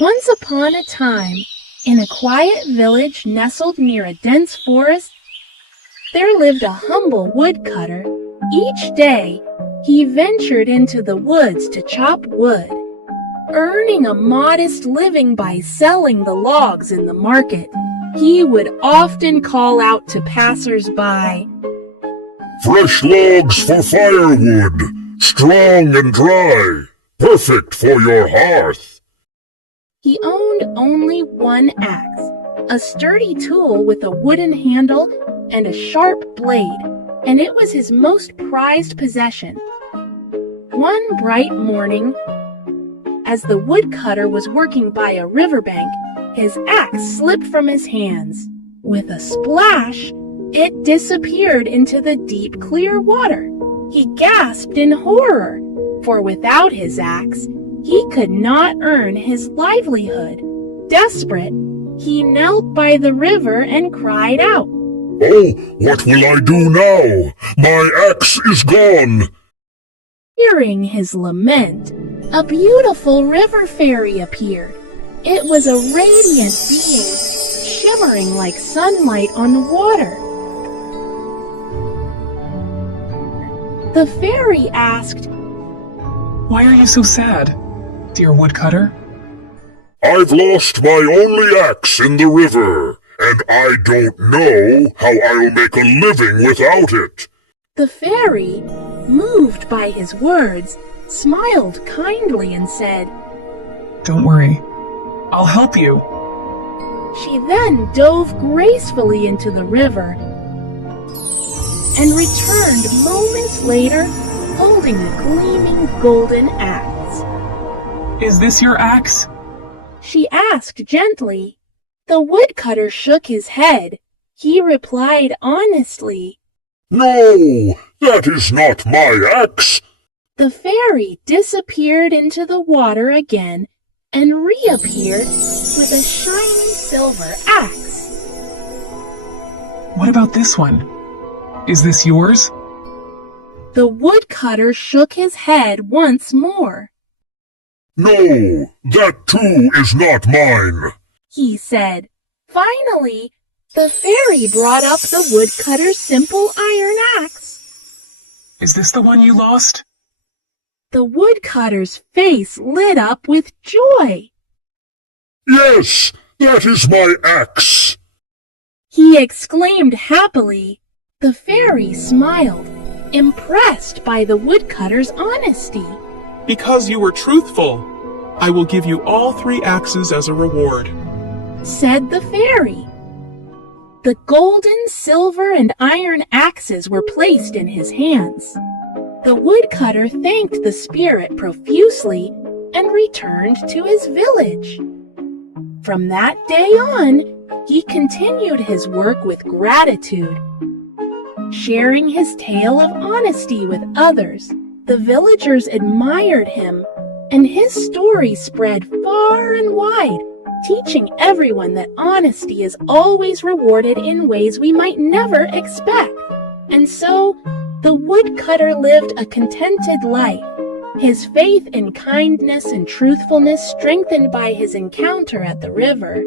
Once upon a time, in a quiet village nestled near a dense forest, there lived a humble woodcutter. Each day, he ventured into the woods to chop wood, earning a modest living by selling the logs in the market. He would often call out to passers-by, "Fresh logs for firewood, strong and dry, perfect for your hearth." He owned only one axe, a sturdy tool with a wooden handle and a sharp blade, and it was his most prized possession. One bright morning, as the woodcutter was working by a riverbank, his axe slipped from his hands. With a splash, it disappeared into the deep, clear water. He gasped in horror, for without his axe, he could not earn his livelihood. Desperate, he knelt by the river and cried out, "Oh, what will I do now? My axe is gone." Hearing his lament, a beautiful river fairy appeared. It was a radiant being, shimmering like sunlight on the water. The fairy asked, "Why are you so sad, dear woodcutter?" "I've lost my only axe in the river, and I don't know how I'll make a living without it." The fairy, moved by his words, smiled kindly and said, "Don't worry, I'll help you." She then dove gracefully into the river and returned moments later holding a gleaming golden axe. "Is this your axe?" She asked gently. The woodcutter shook his head. He replied honestly, "No, that is not my axe." The fairy disappeared into the water again and reappeared with a shiny silver axe. "What about this one? Is this yours?" The woodcutter shook his head once more. "No, that too is not mine," he said. Finally, the fairy brought up the woodcutter's simple iron axe. "Is this the one you lost?" The woodcutter's face lit up with joy. "Yes, that is my axe." He exclaimed happily. The fairy smiled, impressed by the woodcutter's honesty. "Because you were truthful, I will give you all 3 axes as a reward," said the fairy. The golden, silver, and iron axes were placed in his hands. The woodcutter thanked the spirit profusely and returned to his village. From that day on, he continued his work with gratitude, sharing his tale of honesty with others. The villagers admired him, and his story spread far and wide, teaching everyone that honesty is always rewarded in ways we might never expect. And so, the woodcutter lived a contented life, his faith in kindness and truthfulness strengthened by his encounter at the river.